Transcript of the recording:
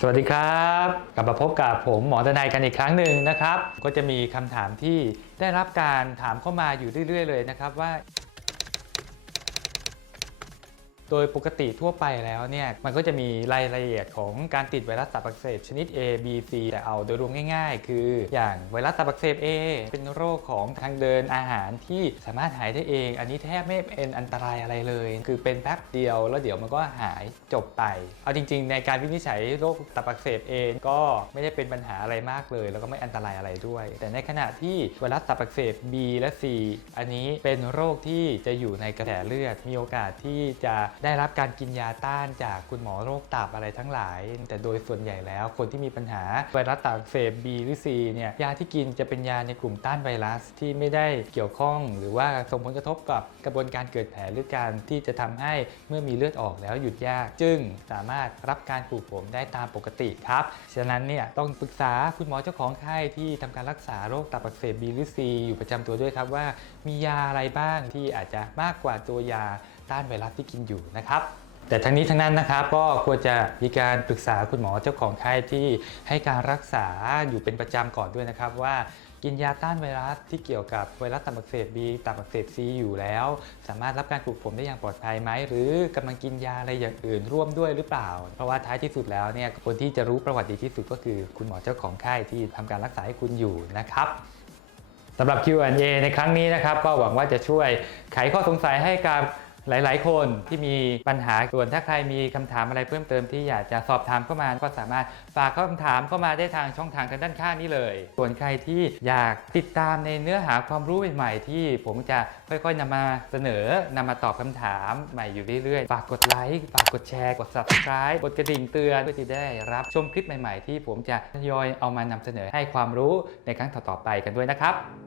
สวัสดีครับ กลับมาพบกับผมหมอทนายกันอีกครั้งหนึ่งนะครับ ก็จะมีคำถามที่ได้รับการถามเข้ามาอยู่เรื่อย ๆ เลยนะครับ ว่า โดยปกติทั่วไปแล้วเนี่ยมันก็จะมีรายละเอียดของการติดไวรัสตับอักเสบชนิด A B C แต่เอาโดยรวมง่าย ๆ คืออย่างไวรัสตับอักเสบ A เป็นโรคของทางเดินอาหารที่สามารถหายได้เอง อันนี้แทบไม่เป็นอันตรายอะไรเลย คือเป็นแป๊บเดียวแล้วเดี๋ยวมันก็หายจบไป เอาจริง ๆ ในการวินิจฉัยโรคตับอักเสบเองก็ไม่ได้เป็นปัญหาอะไรมากเลย แล้วก็ไม่อันตรายอะไรด้วย แต่ในขณะที่ไวรัสตับอักเสบ B และ C อันนี้เป็นโรคที่จะอยู่ในกระแสเลือดมีโอกาสที่จะได้รับการกินยาต้านจากคุณหมอโรคตับอะไรทั้งหลาย แต่โดยส่วนใหญ่แล้วคนที่มีปัญหาไวรัสตับเสบ B หรือ C เนี่ยยาที่กินจะเป็นยาในกลุ่มต้านไวรัสที่ไม่ได้เกี่ยวข้อง หรือว่าส่งผลกระทบกับกระบวนการเกิดแผลหรือการที่จะทำให้เมื่อมีเลือดออกแล้วหยุดยาก จึงสามารถรับการปลูกผมได้ตามปกติครับ ฉะนั้นเนี่ยต้องปรึกษาคุณหมอเจ้าของไข้ที่ทำการรักษาโรคตับอักเสบ B หรือ C อยู่ประจำตัวด้วยครับว่า มียาอะไรบ้างที่อาจจะมากกว่าตัวยา ต้านไวรัสที่กินอยู่นะครับ แต่ทั้งนี้ทั้งนั้นนะครับก็ควรจะมีการปรึกษาคุณหมอเจ้าของไข้ที่ให้การรักษาอยู่เป็นประจำก่อนด้วยนะครับว่ากินยาต้านไวรัสที่เกี่ยวกับไวรัสตับอักเสบ B ตับอักเสบ C อยู่แล้ว สามารถรับการปลูกผมได้อย่างปลอดภัยไหม หรือกำลังกินยาอะไรอย่างอื่นร่วมด้วยหรือเปล่า เพราะว่าท้ายที่สุดแล้วเนี่ยคนที่จะรู้ประวัติดีที่สุดก็คือคุณหมอเจ้าของไข้ที่ทำการรักษาให้คุณอยู่นะครับสำหรับ Q&A ในครั้งนี้นะครับ ก็หวังว่าจะช่วยไขข้อสงสัยให้กับ หลาย ๆ คนที่มีปัญหาส่วนถ้าใครมีคำถามอะไรเพิ่มเติมที่อยากจะสอบถามเข้ามาก็สามารถฝากคำถามเข้ามาได้ทางช่องทางทางด้านข้างนี้เลย ส่วนใครที่อยากติดตามในเนื้อหาความรู้ใหม่ ๆ ที่ผมจะค่อย ๆนำมาเสนอนำมาตอบคำถามใหม่อยู่เรื่อย ๆ ฝากกดไลค์ฝากกดแชร์ กด subscribe กดกระดิ่งเตือนเพื่อที่ได้รับชมคลิปใหม่ ๆ ที่ผมจะทยอยเอามานำเสนอให้ความรู้ในครั้งต่อๆไปกันด้วยนะครับ